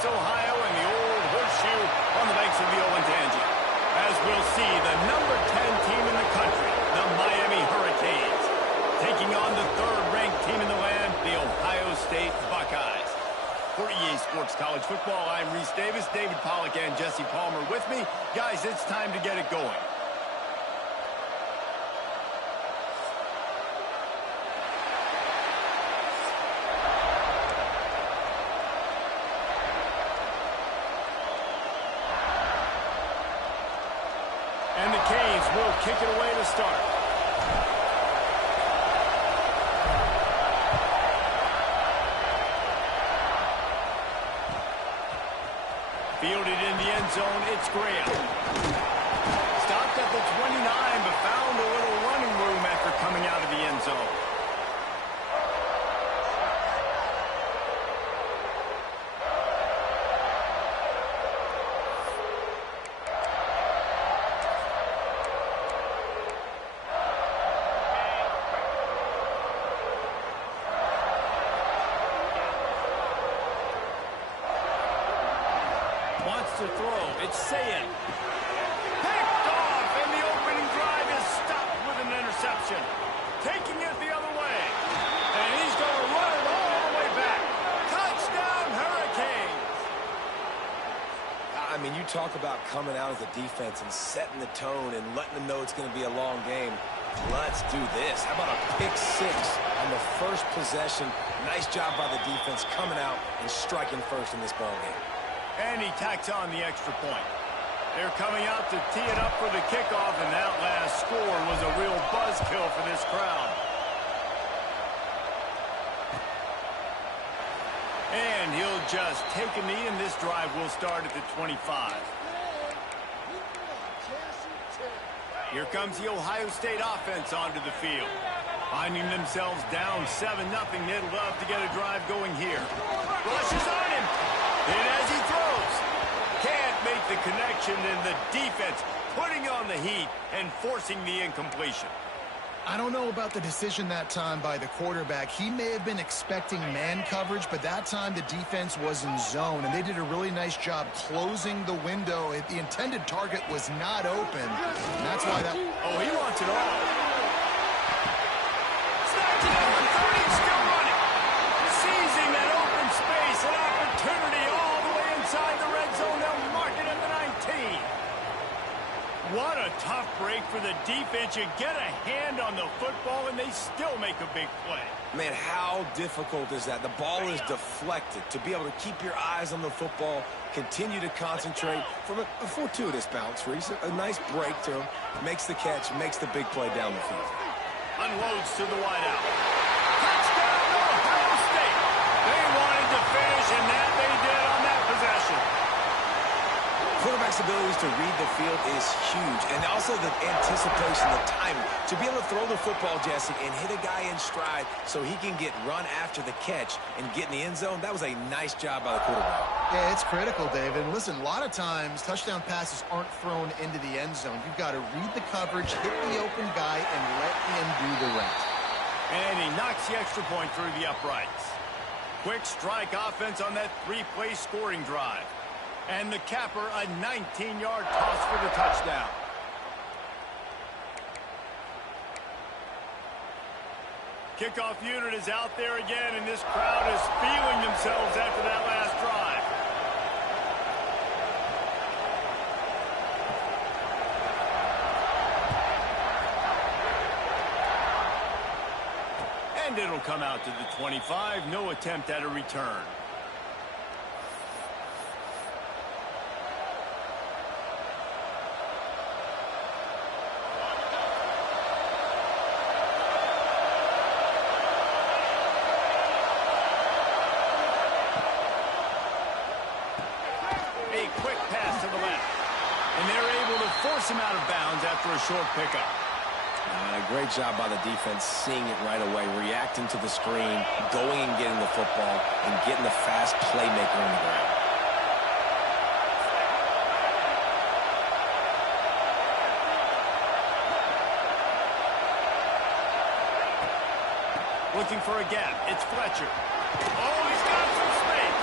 Columbus, Ohio, and the old horseshoe on the banks of the Olentangy. As we'll see, the number 10 team in the country, the Miami Hurricanes, taking on the third-ranked team in the land, the Ohio State Buckeyes. For EA Sports College Football, I'm Reese Davis, David Pollack, and Jesse Palmer with me. Guys, it's time to get it going. And the Canes will kick it away to start. Fielded in the end zone, it's Graham. Stopped at the 29, but found a little running room after coming out of the end zone. Wants to throw. It's Sayin. Picked off, and the opening drive is stopped with an interception. Taking it the other way. And he's going to run it all the way back. Touchdown, Hurricanes. I mean, you talk about coming out as a defense and setting the tone and letting them know it's going to be a long game. Let's do this. How about a pick six on the first possession? Nice job by the defense coming out and striking first in this ball game. And he tacks on the extra point. They're coming out to tee it up for the kickoff, and that last score was a real buzzkill for this crowd. And he'll just take a knee, and this drive will start at the 25. Here comes the Ohio State offense onto the field. Finding themselves down 7-0, they'd love to get a drive going here. Rushes on him. And as he throws, can't make the connection, and the defense putting on the heat and forcing the incompletion. I don't know about the decision that time by the quarterback. He may have been expecting man coverage, but that time the defense was in zone, and they did a really nice job closing the window. The intended target was not open, and that's why that... Oh, he wants it all. Snaps it up, and 30, still running. Seizing that open space, an opportunity all the way inside the red zone. They'll mark it at the 19. What a tough break for the defense. You get a hand on the football, and they still make a big play. Man, how difficult is that? The ball is deflected. To be able to keep your eyes on the football, continue to concentrate from a fortuitous bounce, Reese. A nice break to him, makes the catch, makes the big play down the field. Unloads to the wideout. Touchdown, Ohio State. They wanted to finish, and that they did on that possession. Quarterback's abilities to read the field is huge, and also the anticipation, the timing. To be able to throw the football, Jesse, and hit a guy in stride so he can get run after the catch and get in the end zone, that was a nice job by the quarterback. Yeah, it's critical, David. And listen, a lot of times touchdown passes aren't thrown into the end zone. You've got to read the coverage, hit the open guy, and let him do the rest. And he knocks the extra point through the uprights. Quick strike offense on that three-play scoring drive. And the capper, a 19-yard toss for the touchdown. Kickoff unit is out there again, and this crowd is feeling themselves after that last drive. And it'll come out to the 25. No attempt at a return. Force him out of bounds after a short pickup. Great job by the defense, seeing it right away, reacting to the screen, going and getting the football, and getting the fast playmaker on the ground. Looking for a gap. It's Fletcher. Oh, he's got some space.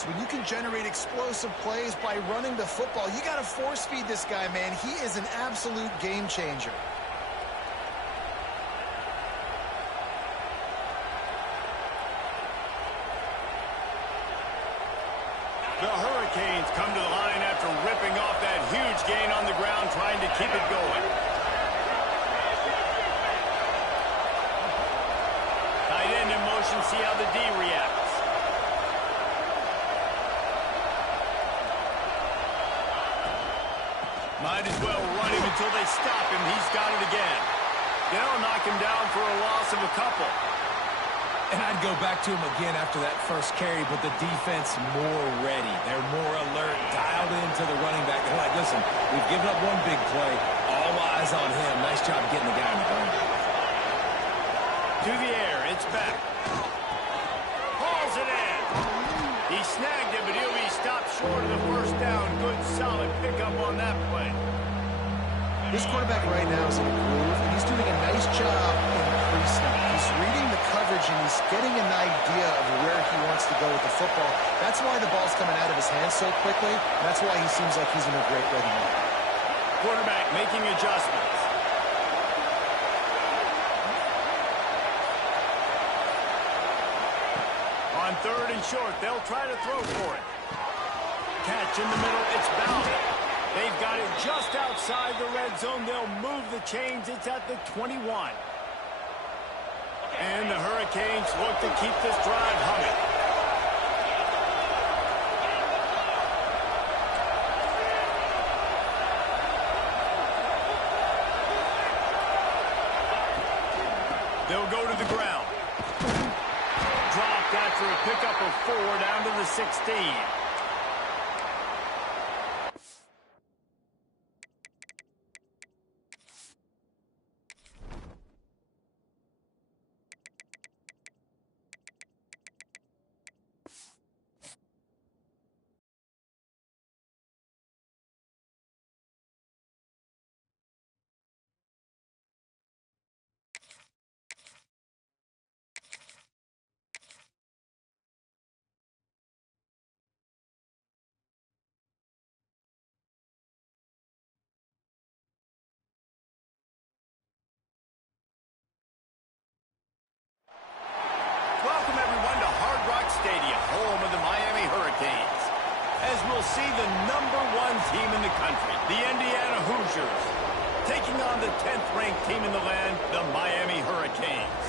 offense, when you can generate explosive plays by running the football, you got to force feed this guy, man. He is an absolute game changer. The Hurricanes come to the line after ripping off that huge gain on the ground, trying to keep it going. Tight end in motion, see how the D reacts. Might as well run him until they stop him. He's got it again. They'll knock him down for a loss of a couple. And I'd go back to him again after that first carry, but the defense more ready. They're more alert, dialed into the running back. They're like, listen, we've given up one big play. All eyes on him. Nice job getting the guy in the ground. To the air, it's back. Hauls it in. He snagged it, but he'll be stopped short of the first down. Good, solid pickup on that play. This quarterback right now is in a groove, and he's doing a nice job in pre-snap. He's reading the coverage, and he's getting an idea of where he wants to go with the football. That's why the ball's coming out of his hands so quickly. That's why he seems like he's in a great rhythm. Quarterback making adjustments. On third and short, they'll try to throw for it. Catch in the middle, it's Bowden. They've got it just outside the red zone. They'll move the chains. It's at the 21. And the Hurricanes look to keep this drive humming. They'll go to the ground. Dropped after a pickup of 4 down to the 16. Welcome, everyone, to Hard Rock Stadium, home of the Miami Hurricanes. As we'll see the #1 team in the country, the Indiana Hoosiers, taking on the 10th-ranked team in the land, the Miami Hurricanes.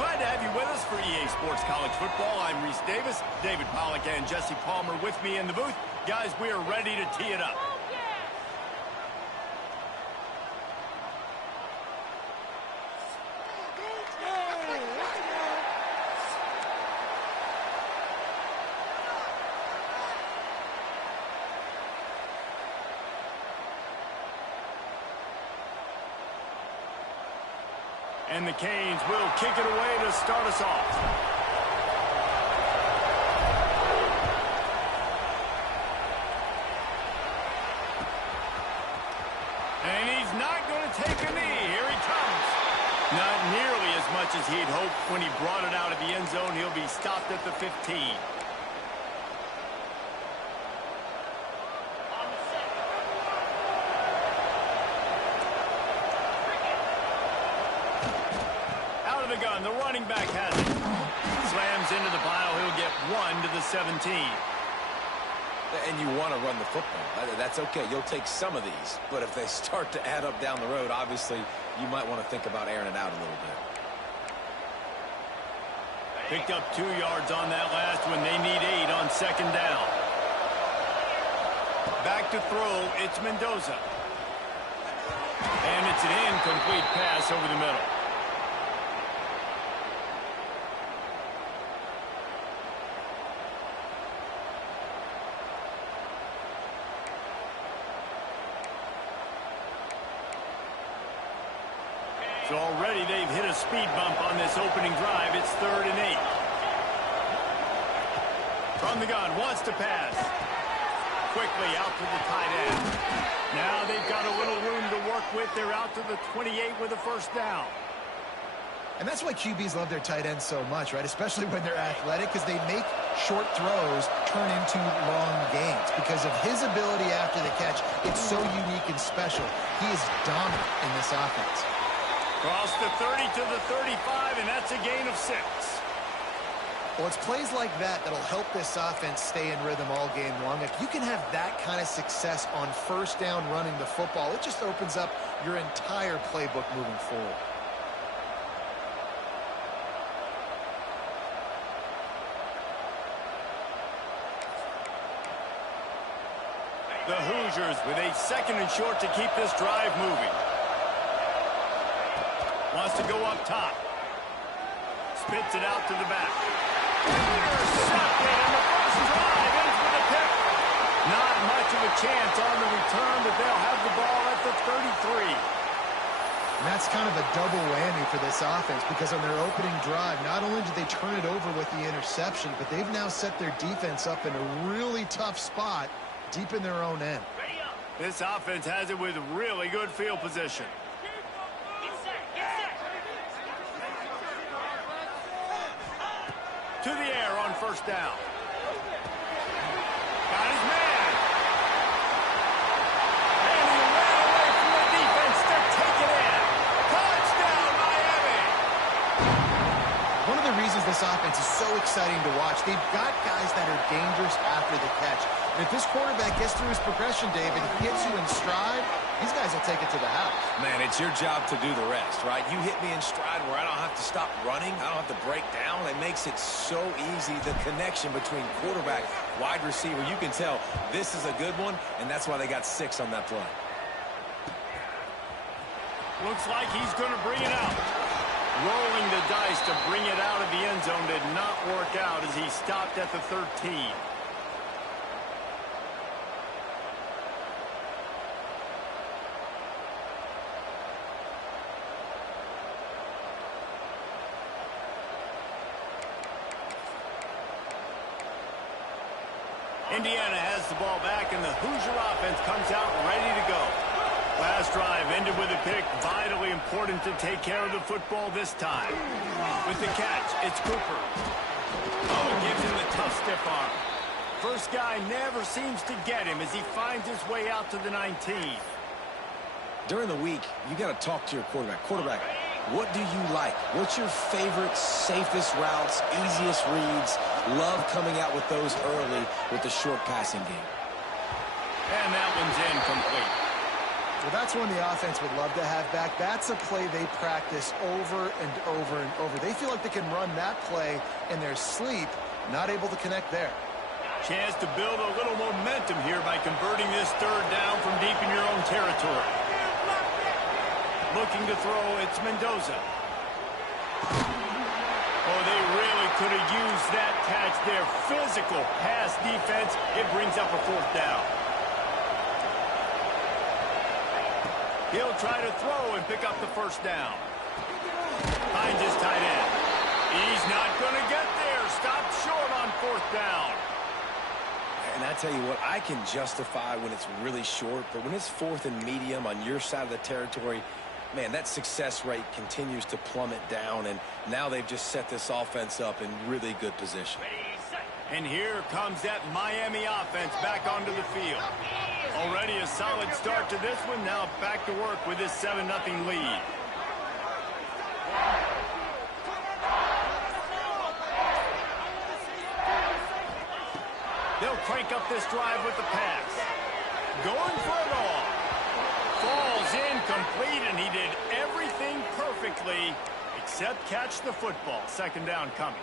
Glad to have you with us for EA Sports College Football. I'm Reese Davis, David Pollack, and Jesse Palmer with me in the booth. Guys, we are ready to tee it up. And the Canes will kick it away to start us off. And he's not going to take a knee. Here he comes. Not nearly as much as he'd hoped when he brought it out of the end zone. He'll be stopped at the 15. The gun, the running back has it. Slams into the pile. He'll get 1 to the 17. And you want to run the football. That's okay. You'll take some of these. But if they start to add up down the road, obviously, you might want to think about airing it out a little bit. Picked up 2 yards on that last one. They need 8 on second down. Back to throw. It's Mendoza. And it's an incomplete pass over the middle. So already they've hit a speed bump on this opening drive. It's 3rd and 8. From the gun, wants to pass. Quickly out to the tight end. Now they've got a little room to work with. They're out to the 28 with a first down. And that's why QBs love their tight ends so much, right? Especially when they're athletic, because they make short throws turn into long gains because of his ability after the catch. It's so unique and special. He is dominant in this offense. Cross the 30 to the 35, and that's a gain of 6. Well, it's plays like that that'll help this offense stay in rhythm all game long. If you can have that kind of success on first down running the football, it just opens up your entire playbook moving forward. The Hoosiers with a 2nd and short to keep this drive moving. Wants to go up top. Spits it out to the back. Intercepted, and the first drive ends with a pick. Not much of a chance on the return, but they'll have the ball at the 33. And that's kind of a double whammy for this offense because on their opening drive, not only did they turn it over with the interception, but they've now set their defense up in a really tough spot deep in their own end. This offense has it with really good field position. To the air on first down. Got his man. And he ran away from the defense to take it in. Touchdown, Miami. One of the reasons this offense is so exciting to watch, they've got guys that are dangerous after the catch. And if this quarterback gets through his progression, David, he hits you in stride, these guys will take it to the house. Man, it's your job to do the rest, right? You hit me in stride where I don't have to stop running. I don't have to break down. It makes it so easy, the connection between quarterback, wide receiver. You can tell this is a good one, and that's why they got 6 on that play. Looks like he's going to bring it out. Rolling the dice to bring it out of the end zone did not work out as he stopped at the 13. Indiana has the ball back, and the Hoosier offense comes out ready to go. Last drive ended with a pick. Vitally important to take care of the football this time. With the catch, it's Cooper. Oh, gives him the tough stiff arm. First guy never seems to get him as he finds his way out to the 19. During the week, you got to talk to your quarterback. Quarterback, what do you like? What's your favorite, safest routes, easiest reads? Love coming out with those early with the short passing game. And that one's incomplete. Well, that's one the offense would love to have back. That's a play they practice over and over and over. They feel like they can run that play in their sleep, not able to connect there. Chance to build a little momentum here by converting this 3rd down from deep in your own territory. Looking to throw, it's Mendoza. Oh, they really could have used that catch there. Physical pass defense. It brings up a 4th down. He'll try to throw and pick up the first down. Finds his tight end. He's not going to get there. Stopped short on 4th down. And I tell you what, I can justify when it's really short, but when it's 4th and medium on your side of the territory, man, that success rate continues to plummet down, and now they've just set this offense up in really good position. And here comes that Miami offense back onto the field. Already a solid start to this one. Now back to work with this 7-0 lead. They'll crank up this drive with the pass. Going for it all. Falls incomplete, and he did everything perfectly except catch the football. 2nd down coming.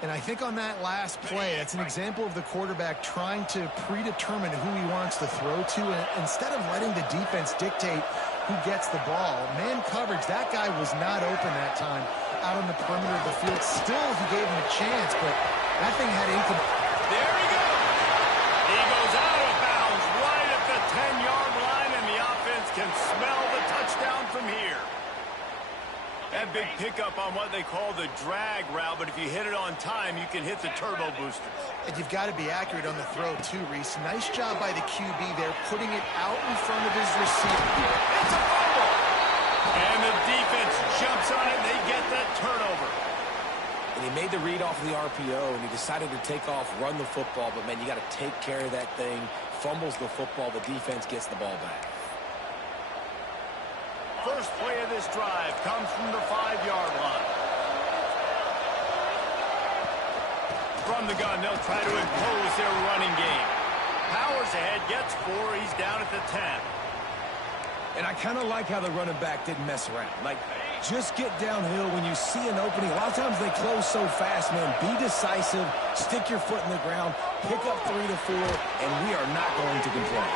And I think on that last play, it's an example of the quarterback trying to predetermine who he wants to throw to. And instead of letting the defense dictate who gets the ball, man coverage, that guy was not open that time out on the perimeter of the field. Still, he gave him a chance, but that thing had incomplete. There he goes. He goes out of bounds right at the 10-yard line, and the offense can smell the touchdown from here. That big pickup on what they call the drag route, but if you hit it on time, you can hit the turbo boosters. And you've got to be accurate on the throw, too, Reese. Nice job by the QB there, putting it out in front of his receiver. It's a fumble! And the defense jumps on it, and they get that turnover. And he made the read off of the RPO, and he decided to take off, run the football. But, man, you got to take care of that thing. Fumbles the football. The defense gets the ball back. First play of this drive comes from the 5-yard line. From the gun, they'll try to impose their running game. Powers ahead, gets 4. He's down at the 10. And I kind of like how the running back didn't mess around. Like, just get downhill when you see an opening. A lot of times they close so fast, man. Be decisive, stick your foot in the ground, pick up 3 to 4, and we are not going to complain.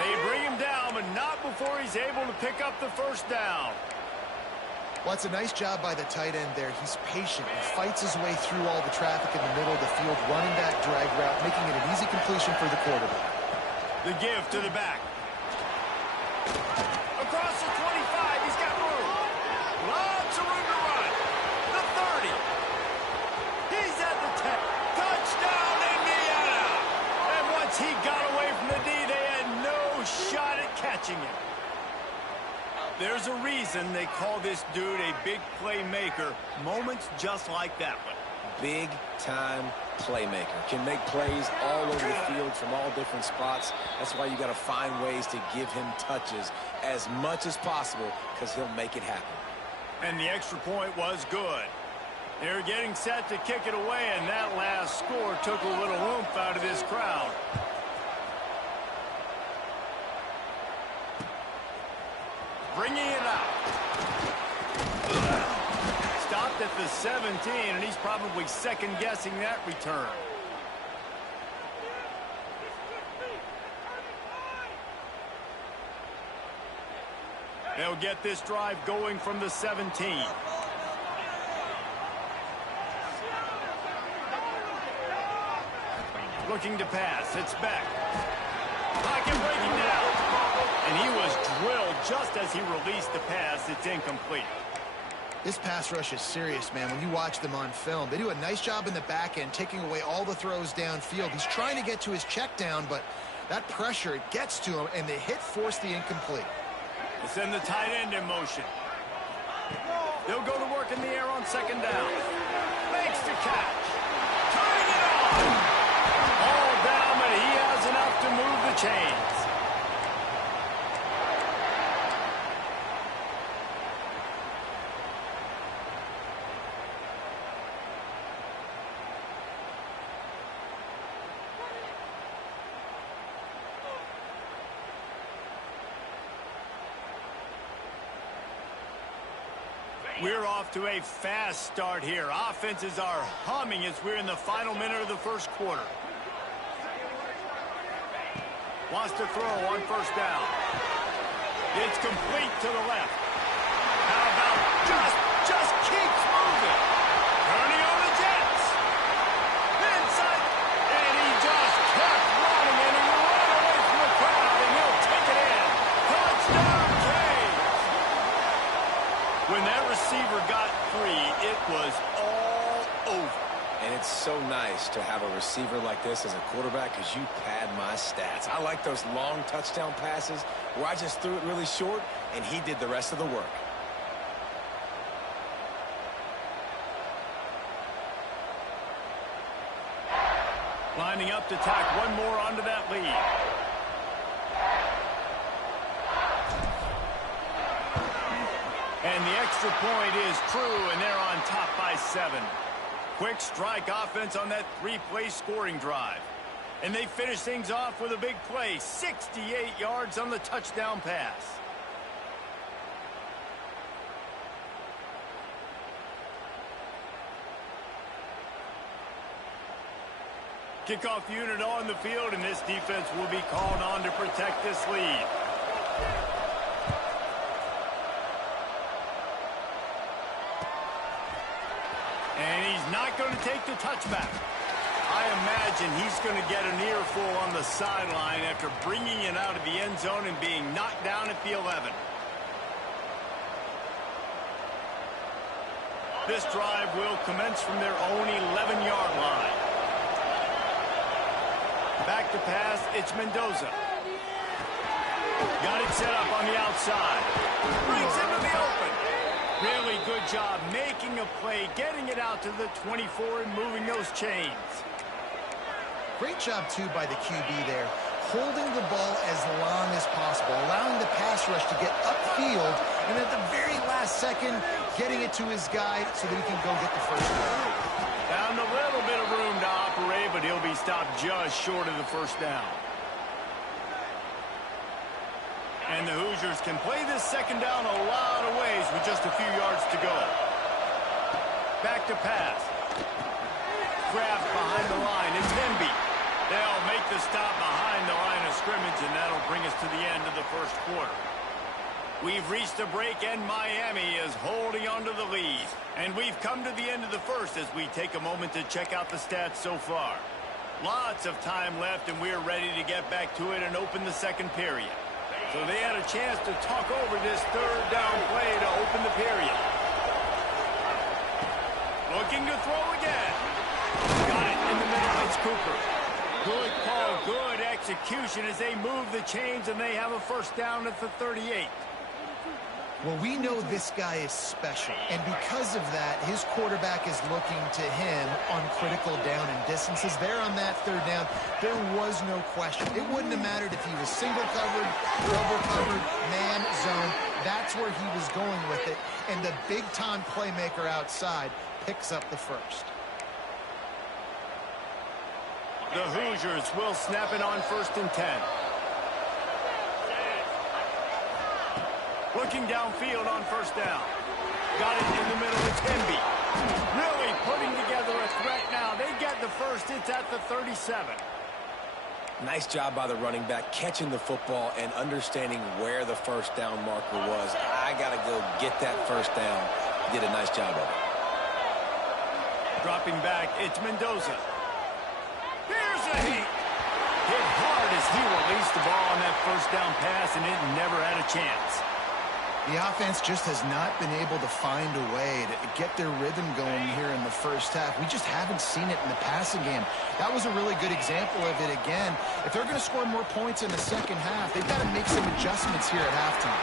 They bring him down, but not before he's able to pick up the first down. Well, it's a nice job by the tight end there. He's patient. He fights his way through all the traffic in the middle of the field, running that drag route, making it an easy completion for the quarterback. The give to the back. Across the 25, he's got room. Lots of room to run. The 30. He's at the 10. Touchdown, Indiana! And once he got away from the D, they had no shot at catching him. There's a reason they call this dude a big playmaker. Moments just like that one. Big-time playmaker. Can make plays all over the field from all different spots. That's why you got to find ways to give him touches as much as possible, because he'll make it happen. And the extra point was good. They're getting set to kick it away, and that last score took a little oomph out of this crowd. Bringing it out. Stopped at the 17, and he's probably second-guessing that return. They'll get this drive going from the 17. Looking to pass. It's back. Pocket breaking down. And he was drilled just as he released the pass. It's incomplete. This pass rush is serious, man. When you watch them on film, they do a nice job in the back end, taking away all the throws downfield. He's trying to get to his check down, but that pressure, it gets to him, and the hit forced the incomplete. They send the tight end in motion. They'll go to work in the air on second down. Makes the catch. Turning it on. All down, but he has enough to move the chains. We're off to a fast start here. Offenses are humming as we're in the final minute of the first quarter. Wants to throw on first down. It's complete to the left. How about just keeps moving. Turning on the Jets. Inside. And he just kept running, and he ran away from the crowd, and he'll take it in. Touchdown, Canes. When that receiver got free, it was all over. And it's so nice to have a receiver like this as a quarterback, because you pad my stats. I like those long touchdown passes where I just threw it really short, and he did the rest of the work. Lining up to tack one more onto that lead. And the extra point is true, and they're on top by 7. Quick strike offense on that 3-play scoring drive. And they finish things off with a big play, 68 yards on the touchdown pass. Kickoff unit on the field, and this defense will be called on to protect this lead. And he's not going to take the touchback. I imagine he's going to get an earful on the sideline after bringing it out of the end zone and being knocked down at the 11. This drive will commence from their own 11-yard line. Back to pass, it's Mendoza. Got it set up on the outside. Brings him to the open. Really good job making a play, getting it out to the 24 and moving those chains. Great job, too, by the QB there, holding the ball as long as possible, allowing the pass rush to get upfield, and at the very last second, getting it to his guy so that he can go get the first down. Found a little bit of room to operate, but he'll be stopped just short of the first down. And the Hoosiers can play this second down a lot of ways with just a few yards to go. Back to pass. Grabbed behind the line. It's Hemby. They'll make the stop behind the line of scrimmage, and that'll bring us to the end of the first quarter. We've reached the break, and Miami is holding on to the lead. And we've come to the end of the first as we take a moment to check out the stats so far. Lots of time left, and we're ready to get back to it and open the second period. So they had a chance to talk over this third down play to open the period. Looking to throw again. Got it in the middle. It's Cooper. Good call, good execution as they move the chains, and they have a first down at the 38. Well, we know this guy is special, and because of that, his quarterback is looking to him on critical down and distances. There on that third down, there was no question. It wouldn't have mattered if he was single covered, double covered, man, zone. That's where he was going with it, and the big-time playmaker outside picks up the first. The Hoosiers will snap it on 1st and 10. Looking downfield on first down. Got it in the middle. It's Hemby. Really putting together a threat now. They get the first. It's at the 37. Nice job by the running back, catching the football and understanding where the first down marker was. I got to go get that first down. Did a nice job of it. Dropping back, it's Mendoza. Here's a hit. Hit hard as he released the ball on that first down pass, and it never had a chance. The offense just has not been able to find a way to get their rhythm going here in the first half. We just haven't seen it in the passing game. That was a really good example of it again. If they're going to score more points in the second half, they've got to make some adjustments here at halftime.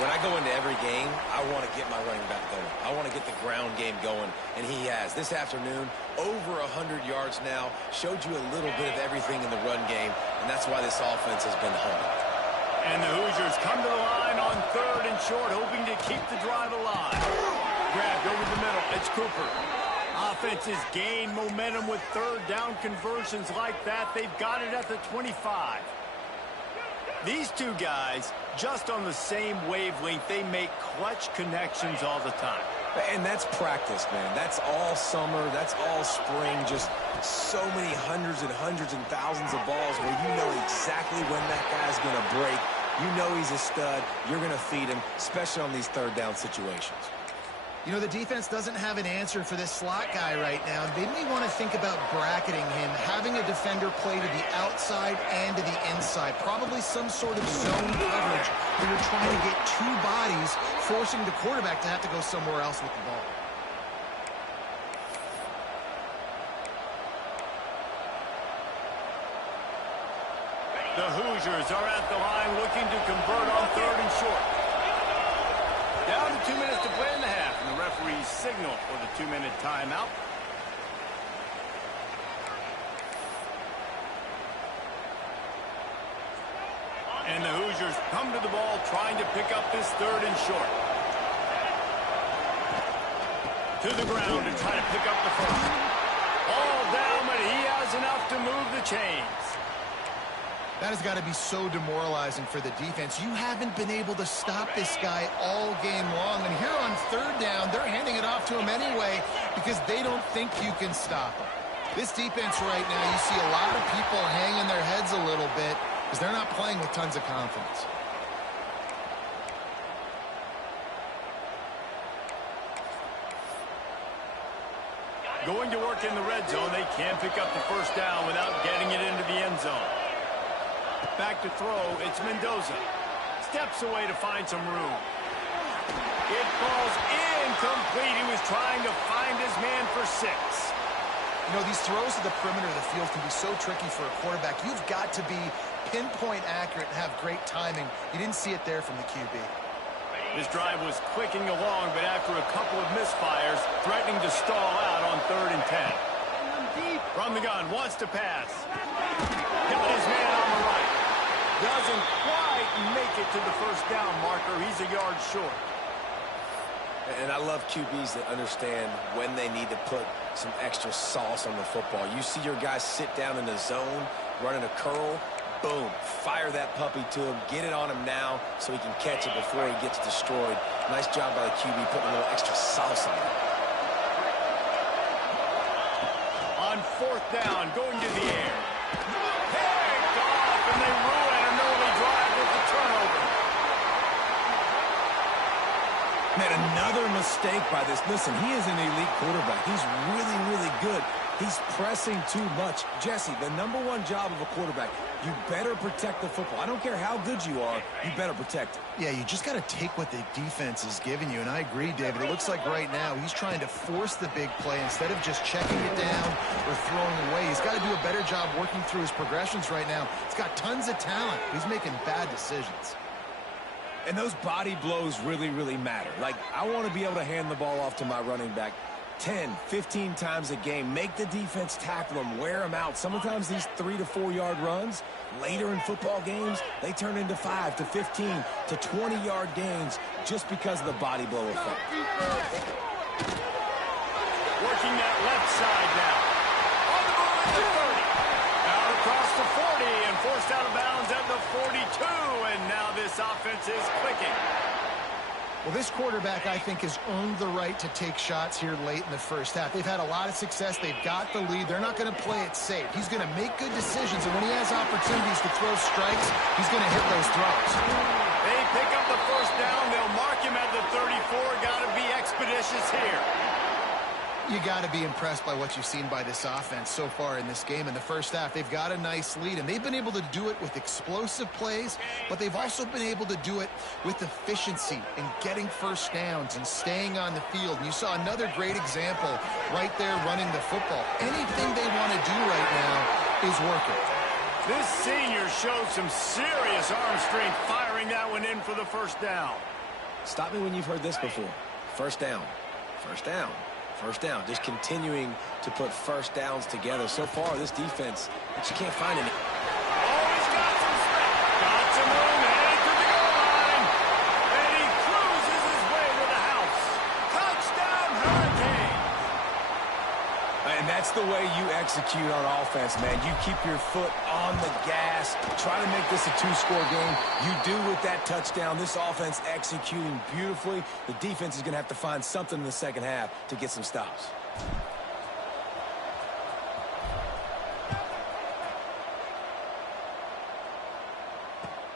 When I go into every game, I want to get my running back going. I want to get the ground game going, and he has. This afternoon, over 100 yards now, showed you a little bit of everything in the run game, and that's why this offense has been home. And the Hoosiers come to the line on 3rd and short, hoping to keep the drive alive. Grabbed over the middle. It's Cooper. Offenses gain momentum with third down conversions like that. They've got it at the 25. These two guys, just on the same wavelength, they make clutch connections all the time. And that's practice, man. That's all summer. That's all spring. Just so many hundreds and thousands of balls where you know exactly when that guy's going to break. You know he's a stud. You're going to feed him, especially on these third down situations. You know, the defense doesn't have an answer for this slot guy right now. They may want to think about bracketing him, having a defender play to the outside and to the inside. Probably some sort of zone coverage where you're trying to get two bodies, forcing the quarterback to have to go somewhere else with the ball. The Hoosiers are at the line looking to convert on 3rd and short. Down to 2 minutes to play in the half, and the referee's signal for the 2-minute timeout. And the Hoosiers come to the ball trying to pick up this 3rd and short. To the ground to try to pick up the first. All down, but he has enough to move the chains. That has got to be so demoralizing for the defense. You haven't been able to stop this guy all game long. And here on 3rd down, they're handing it off to him anyway because they don't think you can stop him. This defense right now, you see a lot of people hanging their heads a little bit because they're not playing with tons of confidence. Going to work in the red zone, they can pick up the first down without getting it into the end zone. Back to throw, it's Mendoza. Steps away to find some room. It falls incomplete. He was trying to find his man for 6. You know, these throws to the perimeter of the field can be so tricky for a quarterback. You've got to be pinpoint accurate and have great timing. You didn't see it there from the QB. This drive was clicking along, but after a couple of misfires, threatening to stall out on 3rd and 10. From the gun, wants to pass. Got his man on the right. Doesn't quite make it to the first down marker. He's a yard short. And I love QBs that understand when they need to put some extra sauce on the football. You see your guys sit down in the zone, running a curl, boom, fire that puppy to him, get it on him now so he can catch it before he gets destroyed. Nice job by the QB putting a little extra sauce on it. On 4th down, going to the air. Picked off, and they ruin an early drive with the turnover. Man, another mistake by this. Listen, he is an elite quarterback. He's really, really good. He's pressing too much. Jesse, the #1 job of a quarterback, you better protect the football. I don't care how good you are, you better protect it. Yeah, you just got to take what the defense is giving you, and I agree, David. It looks like right now he's trying to force the big play instead of just checking it down or throwing away. He's got to do a better job working through his progressions right now. He's got tons of talent. He's making bad decisions. And those body blows really, really matter. Like, I want to be able to hand the ball off to my running back 10, 15 times a game. Make the defense tackle them, wear them out. Sometimes these 3 to 4 yard runs, later in football games, they turn into 5 to 15 to 20 yard gains just because of the body blow effect. Working that left side now. On the move at the 30. Out across the 40 and forced out of bounds at the 42. And now this offense is clicking. Well, this quarterback, I think, has earned the right to take shots here late in the first half. They've had a lot of success. They've got the lead. They're not going to play it safe. He's going to make good decisions, and when he has opportunities to throw strikes, he's going to hit those throws. They pick up the first down. They'll mark him at the 34. Got to be expeditious here. You got to be impressed by what you've seen by this offense so far in this game. In the first half, they've got a nice lead, and they've been able to do it with explosive plays, but they've also been able to do it with efficiency and getting first downs and staying on the field. And you saw another great example right there running the football. Anything they want to do right now is working. This senior showed some serious arm strength firing that one in for the first down. Stop me when you've heard this before. First down. First down. First down, just continuing to put first downs together. So far, this defense, but you can't find any. Oh, he's got some strength. Got some room, headed to the goal line. And he cruises his way to the house. Touchdown, Hurricane. And that's the way you execute on offense, man. You keep your foot on the gas. Try to make this a 2-score game. You do with that touchdown. This offense executing beautifully. The defense is going to have to find something in the second half to get some stops.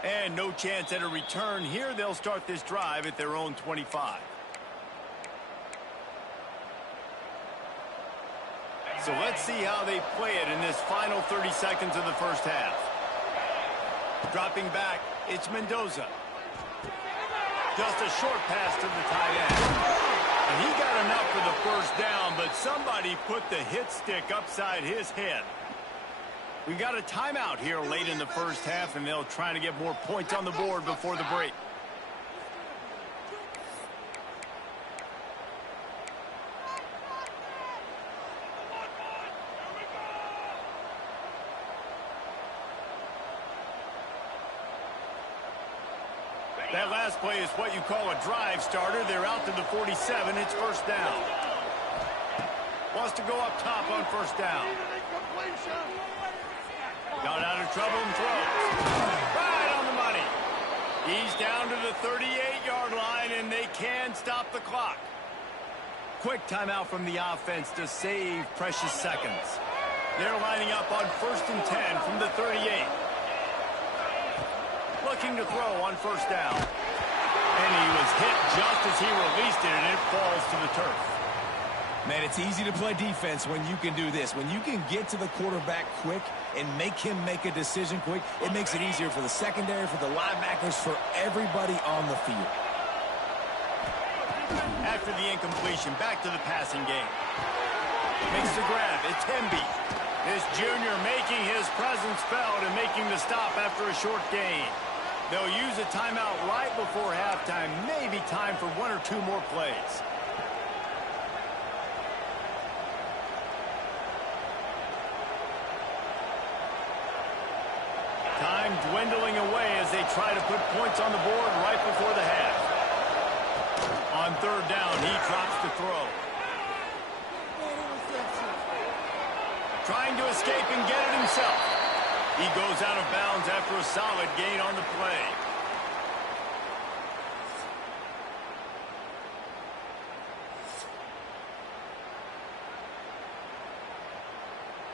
And no chance at a return here. They'll start this drive at their own 25. So let's see how they play it in this final 30 seconds of the first half. Dropping back, it's Mendoza. Just a short pass to the tight end. And he got enough for the first down, but somebody put the hit stick upside his head. We got a timeout here late in the first half, and they'll try to get more points on the board before the break. That last play is what you call a drive starter. They're out to the 47. It's first down. Wants to go up top on first down. Got out of trouble and throws. Right on the money. He's down to the 38-yard line, and they can stop the clock. Quick timeout from the offense to save precious seconds. They're lining up on 1st and 10 from the 38. Looking to throw on first down. And he was hit just as he released it, and it falls to the turf. Man, it's easy to play defense when you can do this. When you can get to the quarterback quick and make him make a decision quick, it makes it easier for the secondary, for the linebackers, for everybody on the field. After the incompletion, back to the passing game. Makes the grab. It's Hemby. This junior making his presence felt and making the stop after a short gain. They'll use a timeout right before halftime. Maybe time for one or two more plays. Time dwindling away as they try to put points on the board right before the half. On third down, he drops the throw. Trying to escape and get it himself. He goes out of bounds after a solid gain on the play.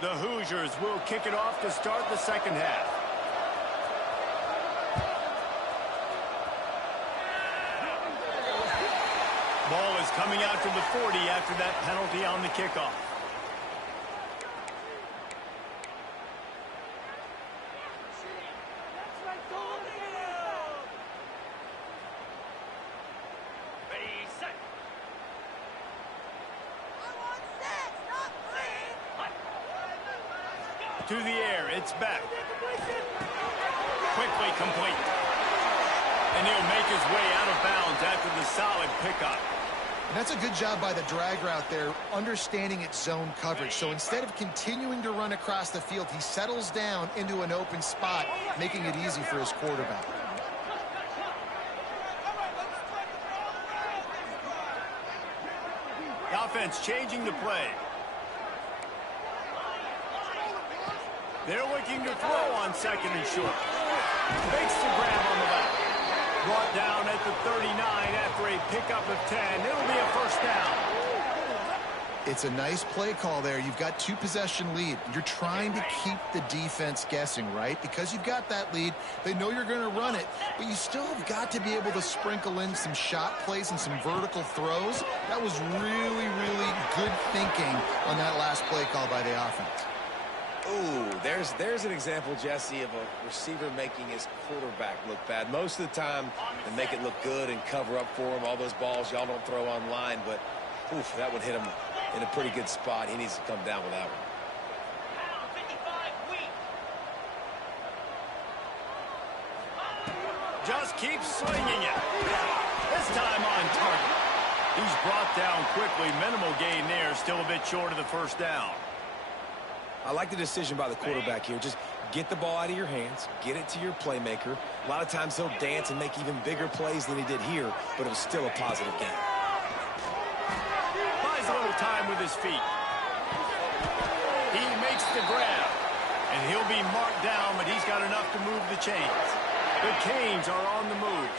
The Hoosiers will kick it off to start the second half. Ball is coming out to the 40 after that penalty on the kickoff. To the air, it's back. Quickly complete. And he'll make his way out of bounds after the solid pickup. And that's a good job by the drag route there, understanding its zone coverage. So instead of continuing to run across the field, he settles down into an open spot, making it easy for his quarterback. The offense changing the play. They're looking to throw on second and short. Makes the grab on the back. Brought down at the 39 after a pickup of 10. It'll be a first down. It's a nice play call there. You've got two-possession lead. You're trying to keep the defense guessing, right? Because you've got that lead, they know you're going to run it, but you still have got to be able to sprinkle in some shot plays and some vertical throws. That was really, really good thinking on that last play call by the offense. Ooh, there's an example, Jesse, of a receiver making his quarterback look bad. Most of the time, they make it look good and cover up for him. All those balls y'all don't throw online, but oof, that would hit him in a pretty good spot. He needs to come down with that one. Just keeps swinging it. This time on target. He's brought down quickly. Minimal gain there. Still a bit short of the first down. I like the decision by the quarterback here. Just get the ball out of your hands, get it to your playmaker. A lot of times he'll dance and make even bigger plays than he did here, but it was still a positive game. Buys a little time with his feet. He makes the grab, and he'll be marked down, but he's got enough to move the chains. The Canes are on the move.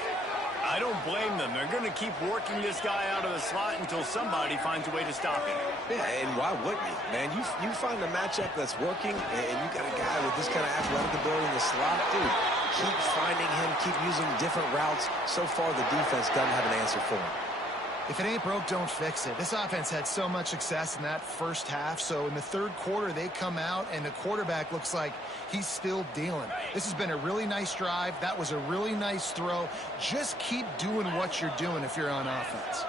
I don't blame them. They're going to keep working this guy out of the slot until somebody finds a way to stop him. Yeah, and why wouldn't you, man? You find a matchup that's working, and you got a guy with this kind of athletic ability in the slot, dude, keep finding him, keep using different routes. So far, the defense doesn't have an answer for him. If it ain't broke, don't fix it. This offense had so much success in that first half, so in the third quarter, they come out, and the quarterback looks like he's still dealing. This has been a really nice drive. That was a really nice throw. Just keep doing what you're doing if you're on offense.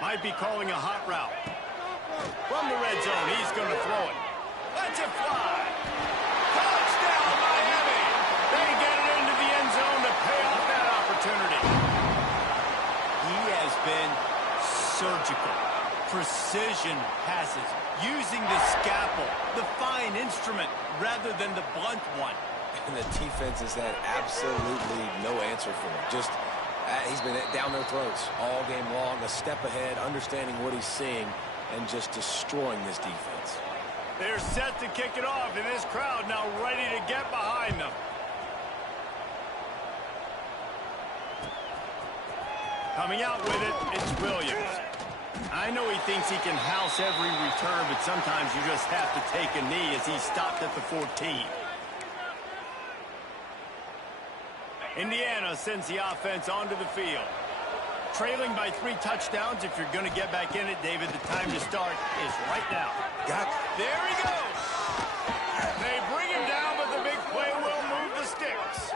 Might be calling a hot route. From the red zone, he's going to throw it. Let's it fly. Touchdown, Miami. They get it into the end zone to pay off that opportunity. He has been surgical. Precision passes. Using the scalpel, the fine instrument, rather than the blunt one. And the defense has had absolutely no answer for him. Just he's been down their throats all game long, a step ahead, understanding what he's seeing, and just destroying this defense. They're set to kick it off, and this crowd now ready to get behind them. Coming out with it, it's Williams. I know he thinks he can house every return, but sometimes you just have to take a knee as he stopped at the 14. Indiana sends the offense onto the field. Trailing by 3 touchdowns. If you're going to get back in it, David, the time to start is right now. There he goes. They bring him down, but the big play will move the sticks.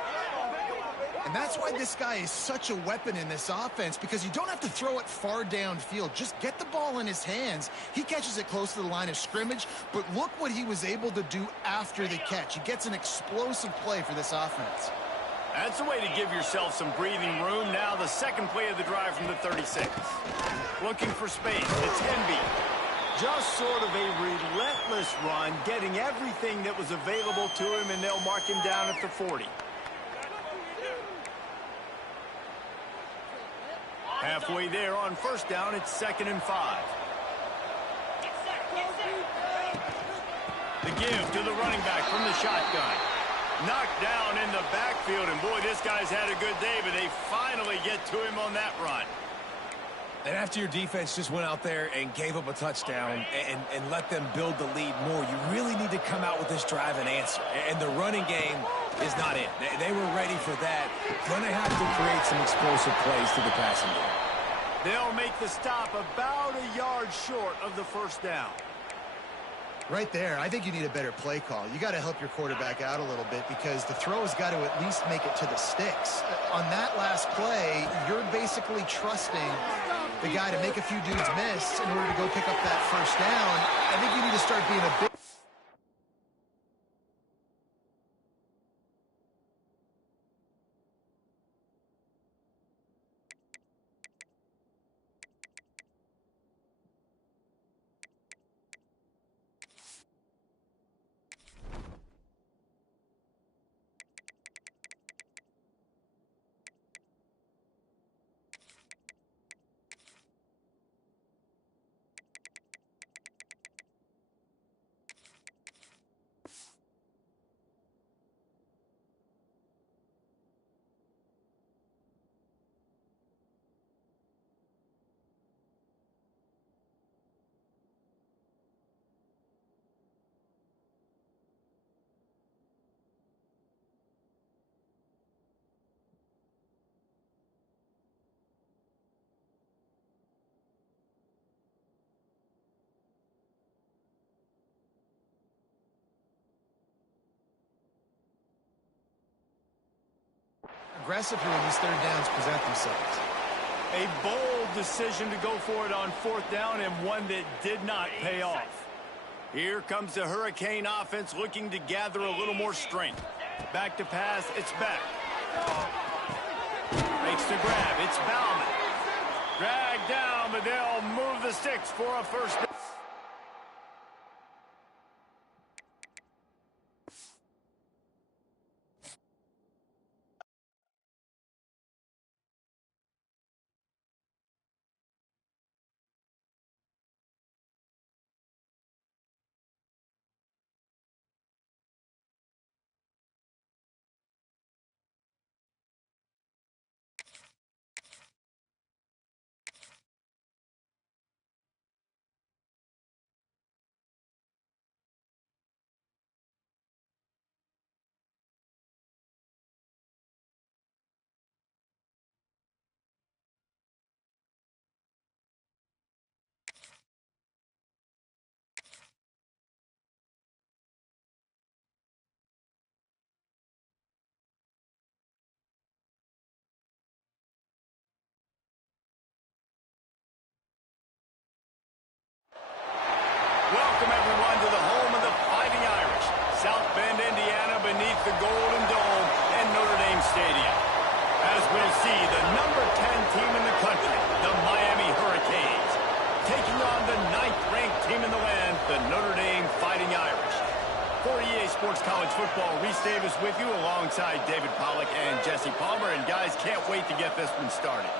And that's why this guy is such a weapon in this offense, because you don't have to throw it far downfield. Just get the ball in his hands. He catches it close to the line of scrimmage, but look what he was able to do after the catch. He gets an explosive play for this offense. That's a way to give yourself some breathing room. Now the second play of the drive from the 36. Looking for space. It's Henby. Just sort of a relentless run, getting everything that was available to him, and they'll mark him down at the 40. Halfway there on first down, it's 2nd and 5. The give to the running back from the shotgun. Knocked down in the backfield, and boy, this guy's had a good day, but they finally get to him on that run. And after your defense just went out there and gave up a touchdown and let them build the lead more, you really need to come out with this drive and answer. And the running game is not it. They were ready for that. Going to have to create some explosive plays to the passing game. They'll make the stop about a yard short of the first down. Right there, I think you need a better play call. You got to help your quarterback out a little bit, because the throw has got to at least make it to the sticks. On that last play, you're basically trusting the guy to make a few dudes miss in order to go pick up that first down. I think you need to start being a bit... aggressively when these third downs present themselves. A bold decision to go for it on fourth down, and one that did not pay off. Here comes the Hurricane offense looking to gather a little more strength. Back to pass, it's Beck. Makes the grab, it's Bauman. Dragged down, but they'll move the sticks for a first down. Welcome, everyone, to the home of the Fighting Irish. South Bend, Indiana, beneath the Golden Dome and Notre Dame Stadium. As we'll see, the number 10 team in the country, the Miami Hurricanes, taking on the 9th-ranked team in the land, the Notre Dame Fighting Irish. For EA Sports College Football, Reese Davis with you alongside David Pollack and Jesse Palmer. And guys, can't wait to get this one started.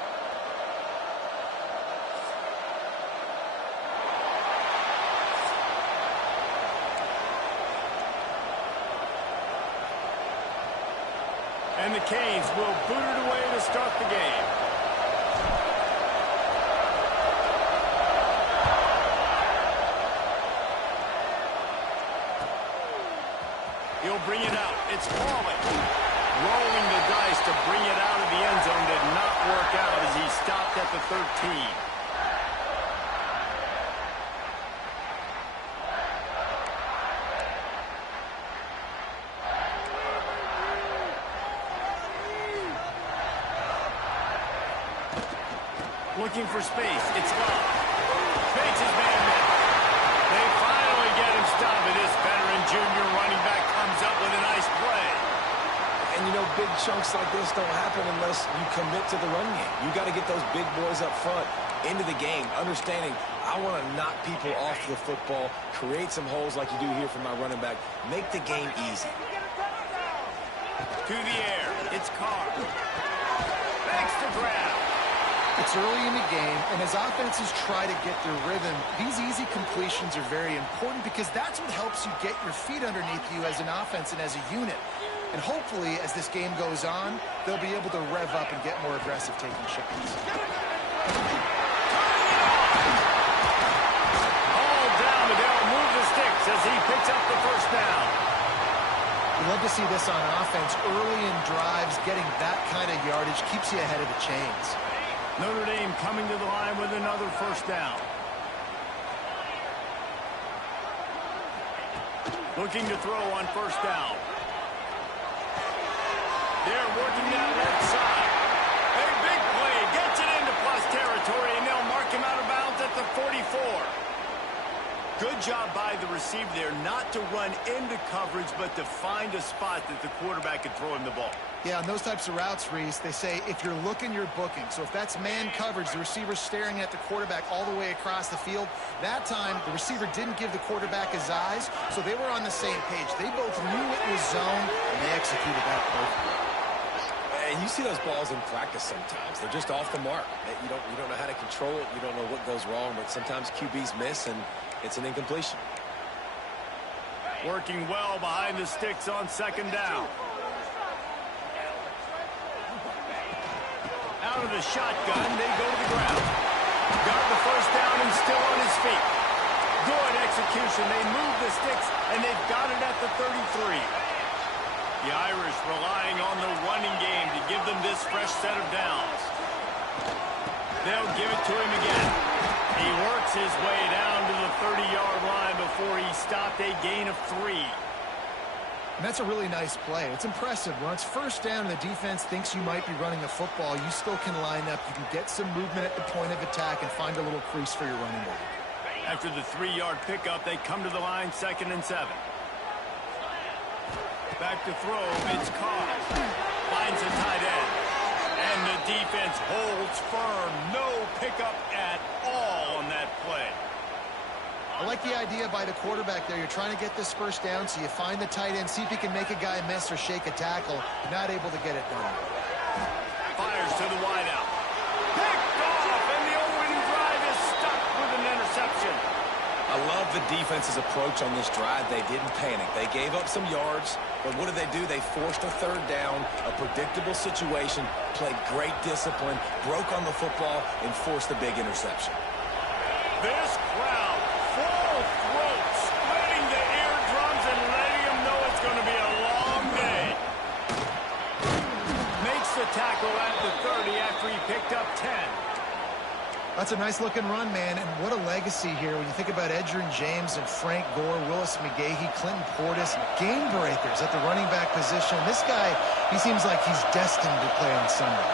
And the Canes will boot it away to start the game. He'll bring it out. It's Pauling. Rolling the dice to bring it out of the end zone did not work out as he stopped at the 13. Looking for space. It's Love. Bates his man met. They finally get him stopped, and this veteran junior running back comes up with a nice play. And, you know, big chunks like this don't happen unless you commit to the run game. You got to get those big boys up front into the game, understanding I want to knock people off the football, create some holes like you do here for my running back, make the game easy. To the air. It's Carr. Makes the grab. It's early in the game, and as offenses try to get their rhythm, these easy completions are very important because that's what helps you get your feet underneath you as an offense and as a unit. And hopefully, as this game goes on, they'll be able to rev up and get more aggressive taking shots. All down, but they'll move the sticks as he picks up the first down. You love to see this on offense. Early in drives, getting that kind of yardage keeps you ahead of the chains. Notre Dame coming to the line with another first down. Looking to throw on first down. They're working that left side. A big play. Gets it into plus territory, and they'll mark him out of bounds at the 44. Good job by the receiver there not to run into coverage, but to find a spot that the quarterback could throw him the ball. Yeah, on those types of routes, Reese, they say if you're looking, you're booking. So if that's man coverage, the receiver's staring at the quarterback all the way across the field. That time, the receiver didn't give the quarterback his eyes, so they were on the same page. They both knew it was zone, and they executed that perfectly. And you see those balls in practice sometimes. They're just off the mark. You don't know how to control it. You don't know what goes wrong, but sometimes QBs miss, and it's an incompletion. Working well behind the sticks on second down. Out of the shotgun, they go to the ground. Got the first down and still on his feet. Good execution. They move the sticks, and they've got it at the 33. The Irish relying on the running game to give them this fresh set of downs. They'll give it to him again. He works his way down to the 30-yard line before he stopped a gain of 3. And that's a really nice play. It's impressive. When it's first down and the defense thinks you might be running a football, you still can line up. You can get some movement at the point of attack and find a little crease for your running back. After the 3-yard pickup, they come to the line 2nd and 7. Back to throw, it's Carr. Finds a tight end. And the defense holds firm. No pickup at all on that play. I like the idea by the quarterback there. You're trying to get this first down, so you find the tight end, see if he can make a guy miss or shake a tackle. You're not able to get it done. Fires to the wideout. Picked off, and the opening drive is stuck with an interception. I love the defense's approach on this drive. They didn't panic. They gave up some yards, but what did they do? They forced a third down, a predictable situation, played great discipline, broke on the football, and forced the big interception. This crowd, full throat, splitting the eardrums and letting them know it's going to be a long day. Makes the tackle at the 30 after he picked up 10. That's a nice-looking run, man, and what a legacy here when you think about Edgerrin James and Frank Gore, Willis McGahee, Clinton Portis, game breakers at the running back position. This guy, he seems like he's destined to play on Sunday.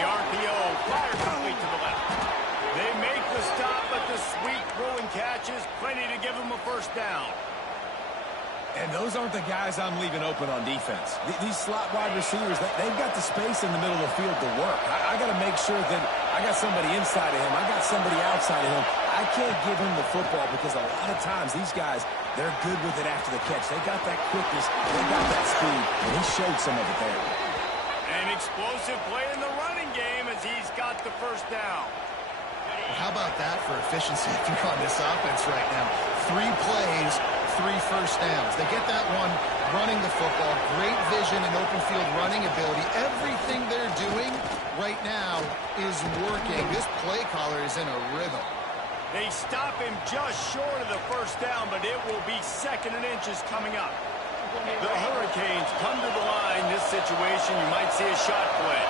The RPO fires complete to the left. They make the stop, but the sweet throwing catch is plenty to give them a first down. And those aren't the guys I'm leaving open on defense. These slot wide receivers, they've got the space in the middle of the field to work. I got to make sure that I got somebody inside of him. I got somebody outside of him. I can't give him the football because a lot of times these guys, they're good with it after the catch. They got that quickness. They got that speed, and he showed some of it there. An explosive play in the running game as he's got the first down. How about that for efficiency if you're on this offense right now? 3 plays, 3 first downs. They get that one running the football. Great vision and open field running ability. Everything they're doing right now is working. This play caller is in a rhythm. They stop him just short of the first down, but it will be 2nd and inches coming up. The Hurricanes come to the line. This situation, you might see a shot play.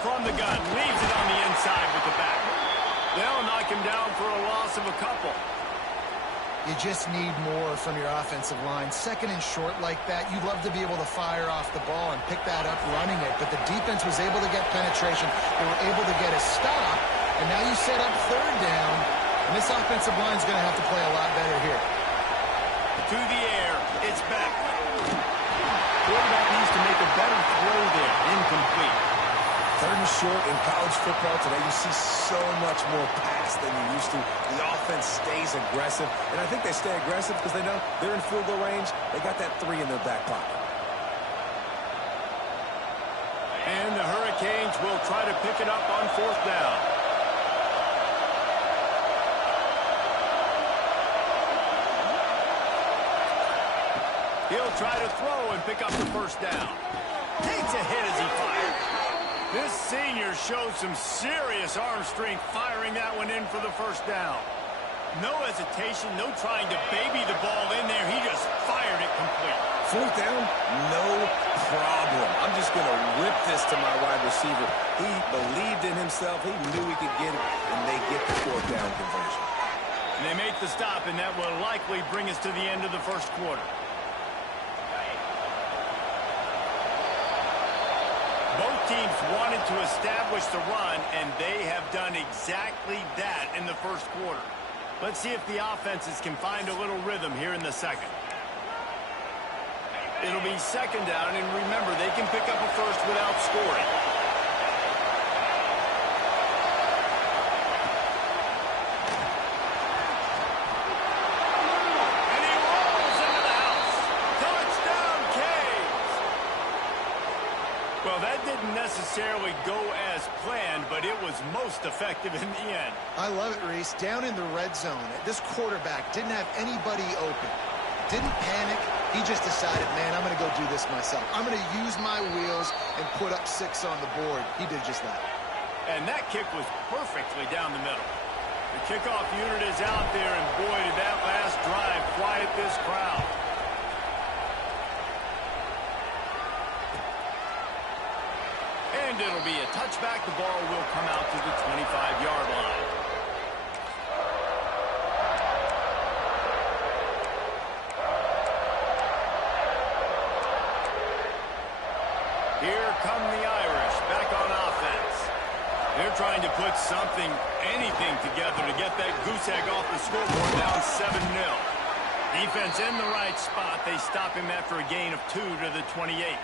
From the gun, leaves it on the inside with the back. They'll knock him down for a loss of a couple. You just need more from your offensive line. Second and short like that, you'd love to be able to fire off the ball and pick that up running it. But the defense was able to get penetration. They were able to get a stop. And now you set up third down. And this offensive line is going to have to play a lot better here. To the air, it's back. Quarterback needs to make a better throw there. Incomplete. Third and short in college football today, you see so much more pass than you used to. The offense stays aggressive, and I think they stay aggressive because they know they're in field goal range. They got that 3 in their back pocket. And the Hurricanes will try to pick it up on fourth down. He'll try to throw and pick up the first down. Takes a hit as he fires. This senior shows some serious arm strength firing that one in for the first down. No hesitation, no trying to baby the ball in there. He just fired it complete. Fourth down, no problem. I'm just going to rip this to my wide receiver. He believed in himself. He knew he could get it, and they get the fourth down conversion. And they make the stop, and that will likely bring us to the end of the first quarter. Both teams wanted to establish the run, and they have done exactly that in the first quarter. Let's see if the offenses can find a little rhythm here in the second. It'll be second down, and remember, they can pick up a first without scoring. And he rolls into the house. Touchdown, Canes! Well, that didn't necessarily go as planned, but it was most effective in the end. I love it, Reese. Down in the red zone, this quarterback didn't have anybody open. Didn't panic. He just decided, man, I'm going to go do this myself. I'm going to use my wheels and put up 6 on the board. He did just that. And that kick was perfectly down the middle. The kickoff unit is out there, and boy, did that last drive quiet this crowd. And it'll be a touchback. The ball will come out to the 25-yard line. Here come the Irish back on offense. They're trying to put something, anything together to get that goose egg off the scoreboard, down 7-0. Defense in the right spot. They stop him after a gain of 2 to the 28.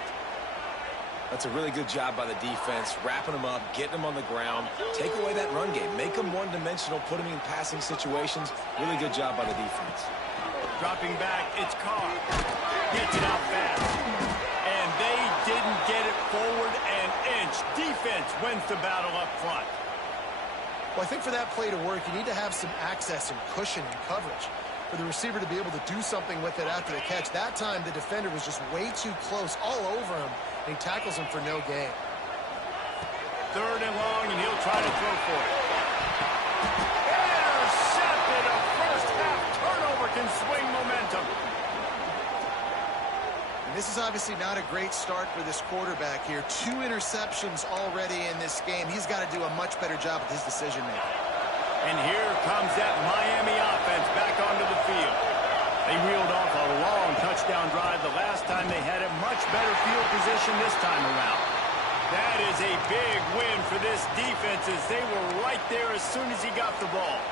That's a really good job by the defense, wrapping them up, getting them on the ground. Take away that run game. Make them one-dimensional, put them in passing situations. Really good job by the defense. Dropping back, it's Carr. Gets it out fast. And they didn't get it forward an inch. Defense wins the battle up front. Well, I think for that play to work, you need to have some access and cushion and coverage. For the receiver to be able to do something with it after the catch. That time, the defender was just way too close, all over him, and he tackles him for no gain. Third and long, and he'll try to throw for it. Intercepted! A first-half turnover can swing momentum. And this is obviously not a great start for this quarterback here. 2 interceptions already in this game. He's got to do a much better job with his decision-making. And here comes that Miami offense back onto the field. They reeled off a long touchdown drive the last time. They had a much better field position this time around. That is a big win for this defense, as they were right there as soon as he got the ball.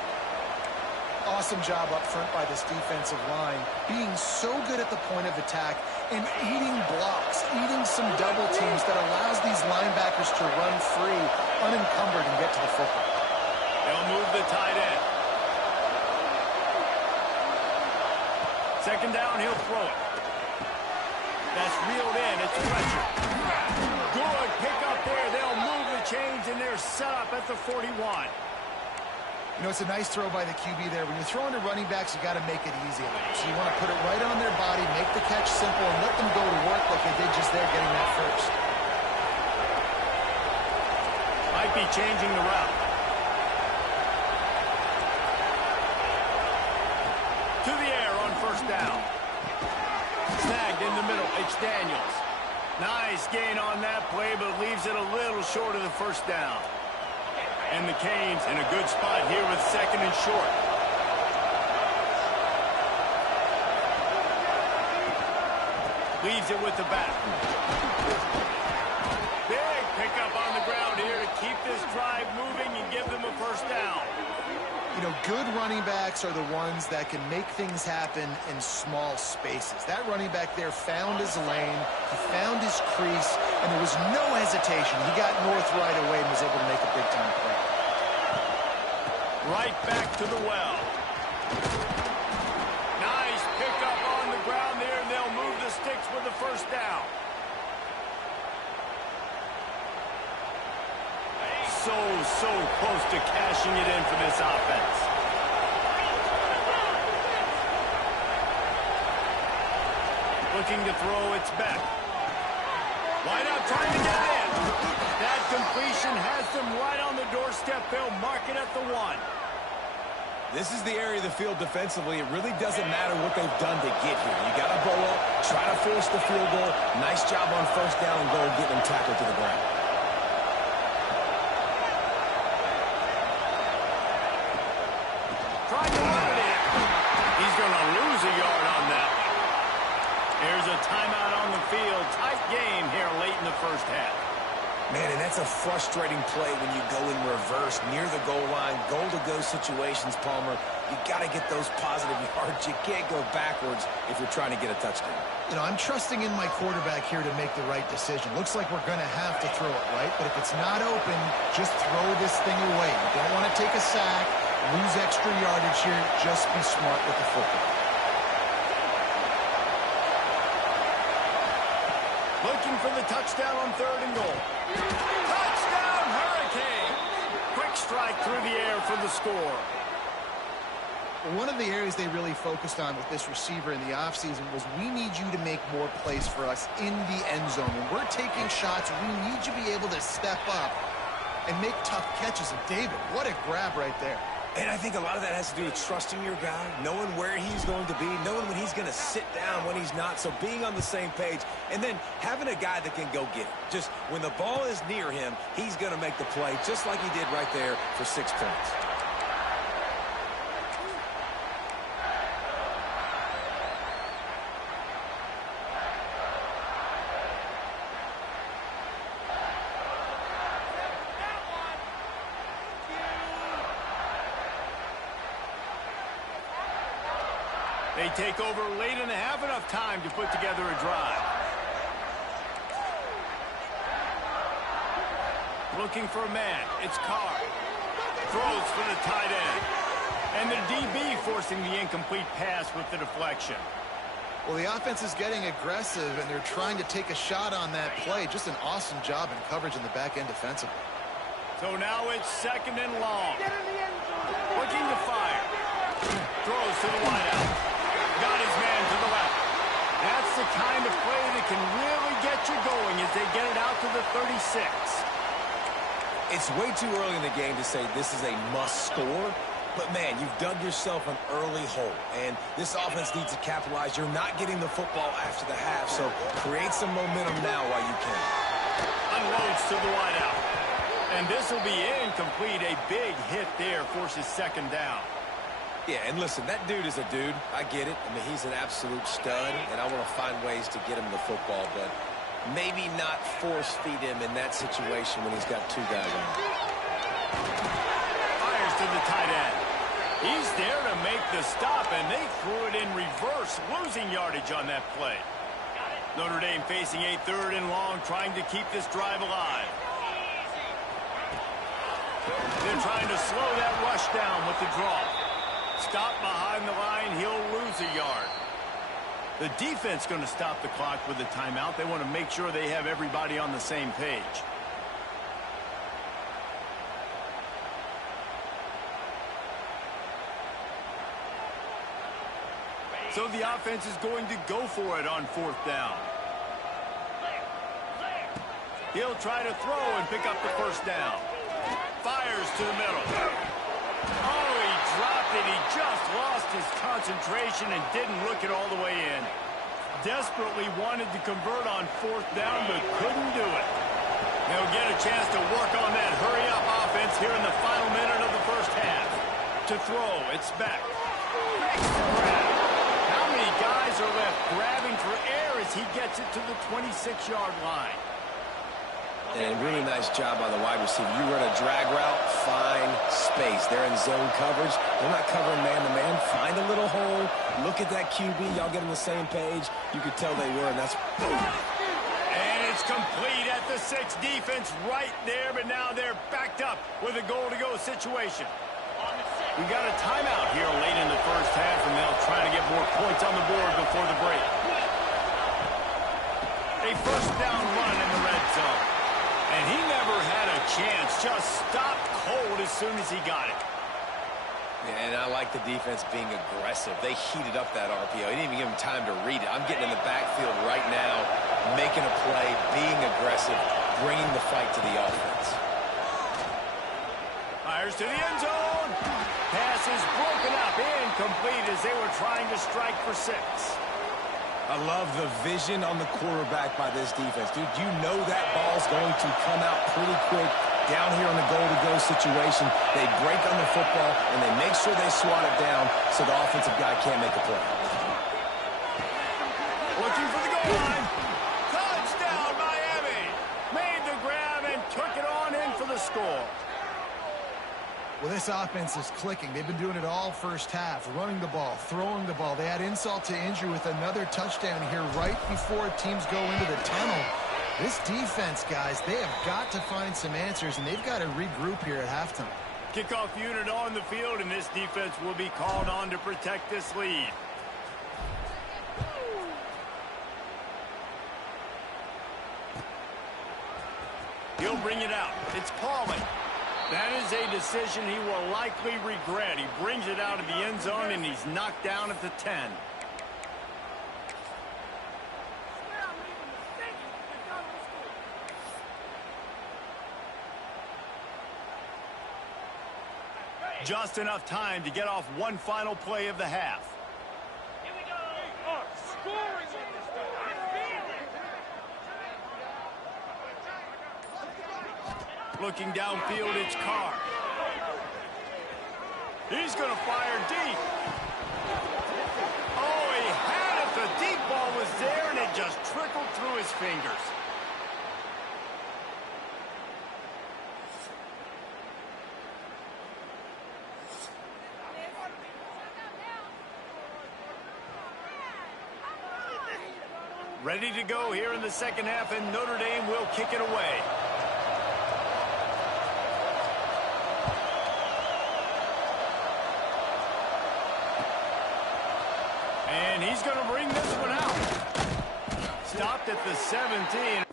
Awesome job up front by this defensive line, being so good at the point of attack and eating blocks, eating some double teams that allows these linebackers to run free, unencumbered, and get to the football. They'll move the tight end. Second down, he'll throw it. That's reeled in. It's Fletcher. Good pick up there. They'll move the chains, and they're set up at the 41. You know, it's a nice throw by the QB there. When you're throwing to running backs, you got to make it easy. So you want to put it right on their body, make the catch simple, and let them go to work like they did just there getting that first. Might be changing the route. To the air on first down. Snagged in the middle. It's Daniels. Nice gain on that play, but leaves it a little short of the first down. And the Canes in a good spot here with second and short. Leaves it with the back. Big pickup on the ground here to keep this drive moving and give them a first down. You know, good running backs are the ones that can make things happen in small spaces. That running back there found his lane, he found his crease, and there was no hesitation. He got north right away and was able to make a big-time play. Right back to the well. Nice pickup on the ground there, and they'll move the sticks with the first down. So close to cashing it in for this offense. Looking to throw, it's back. Wide out, trying to get it in. That completion has them right on the doorstep. They'll mark it at the 1. This is the area of the field defensively. It really doesn't matter what they've done to get here. You got to blow up, try to force the field goal. Nice job on first down and goal, getting them tackled to the ground. Trying to run it in. He's going to lose a yard on that one. There's a timeout on the field. Tight game here late in the first half. Man, and that's a frustrating play when you go in reverse near the goal line. Goal-to-go situations, Palmer. You got to get those positive yards. You can't go backwards if you're trying to get a touchdown. You know, I'm trusting in my quarterback here to make the right decision. Looks like we're going to have to throw it, right? But if it's not open, just throw this thing away. You don't want to take a sack, lose extra yardage here. Just be smart with the football. Looking for the touchdown on 3rd and goal. Touchdown, Hurricane! Quick strike through the air for the score. One of the areas they really focused on with this receiver in the offseason was we need you to make more plays for us in the end zone. When we're taking shots, we need you to be able to step up and make tough catches. And David, what a grab right there. And I think a lot of that has to do with trusting your guy, knowing where he's going to be, knowing when he's going to sit down, when he's not. So being on the same page, and then having a guy that can go get it. Just when the ball is near him, he's going to make the play, just like he did right there for 6 points. They take over late in the half, enough time to put together a drive. Looking for a man. It's Carr. Throws for the tight end. And the DB forcing the incomplete pass with the deflection. Well, the offense is getting aggressive, and they're trying to take a shot on that play. Just an awesome job in coverage in the back end defensively. So now it's 2nd and long. Looking to fire. Throws to the wideout. Got his man to the left. That's the kind of play that can really get you going as they get it out to the 36. It's way too early in the game to say this is a must score, but man, you've dug yourself an early hole, and this offense needs to capitalize. You're not getting the football after the half, so create some momentum now while you can. Unloads to the wideout. And this will be incomplete. A big hit there forces 2nd down. Yeah, and listen, that dude is a dude. I get it. I mean, he's an absolute stud, and I want to find ways to get him the football, but maybe not force feed him in that situation when he's got 2 guys on him. Fires to the tight end. He's there to make the stop, and they threw it in reverse, losing yardage on that play. Notre Dame facing a 3rd and long, trying to keep this drive alive. They're trying to slow that rush down with the draw. Stop behind the line, he'll lose a yard. The defense going to stop the clock with a timeout. They want to make sure they have everybody on the same page. So the offense is going to go for it on 4th down. He'll try to throw and pick up the first down. Fires to the middle. Oh, he dropped it. He just lost his concentration and didn't look it all the way in. Desperately wanted to convert on 4th down, but couldn't do it. They'll get a chance to work on that hurry-up offense defense here in the final minute of the first half. To throw, it's back. Makes the grab. How many guys are left grabbing for air as he gets it to the 26-yard line? And really nice job by the wide receiver. You run a drag route, find space. They're in zone coverage. They're not covering man-to-man. Find a little hole. Look at that QB. Y'all get on the same page. You could tell they were, and that's boom. And it's complete at the 6. Defense right there, but now they're backed up with a goal-to-go situation. We got a timeout here late in the first half, and they'll try to get more points on the board before the break. A first down run in the red zone. And he never had a chance. Just stopped cold as soon as he got it. Yeah, and I like the defense being aggressive. They heated up that RPO. He didn't even give him time to read it. I'm getting in the backfield right now, making a play, being aggressive, bringing the fight to the offense. Fires to the end zone. Pass is broken up, incomplete as they were trying to strike for 6. I love the vision on the quarterback by this defense. Dude, you know that ball's going to come out pretty quick down here in the goal-to-go situation. They break on the football, and they make sure they swat it down so the offensive guy can't make a play. Looking for the goal line. Touchdown, Miami. Made the grab and took it on in for the score. Well, this offense is clicking. They've been doing it all first half, running the ball, throwing the ball. They had insult to injury with another touchdown here right before teams go into the tunnel. This defense, guys, they have got to find some answers, and they've got to regroup here at halftime. Kickoff unit on the field, and this defense will be called on to protect this lead. He'll bring it out. It's Pauly. That is a decision he will likely regret. He brings it out of the end zone, and he's knocked down at the 10. Just enough time to get off one final play of the half. Here we go. Scoring on this one. Looking downfield, it's Carr. He's going to fire deep. Oh, he had it. The deep ball was there, and it just trickled through his fingers. Ready to go here in the second half, and Notre Dame will kick it away. And he's going to bring this one out. Stopped at the 17,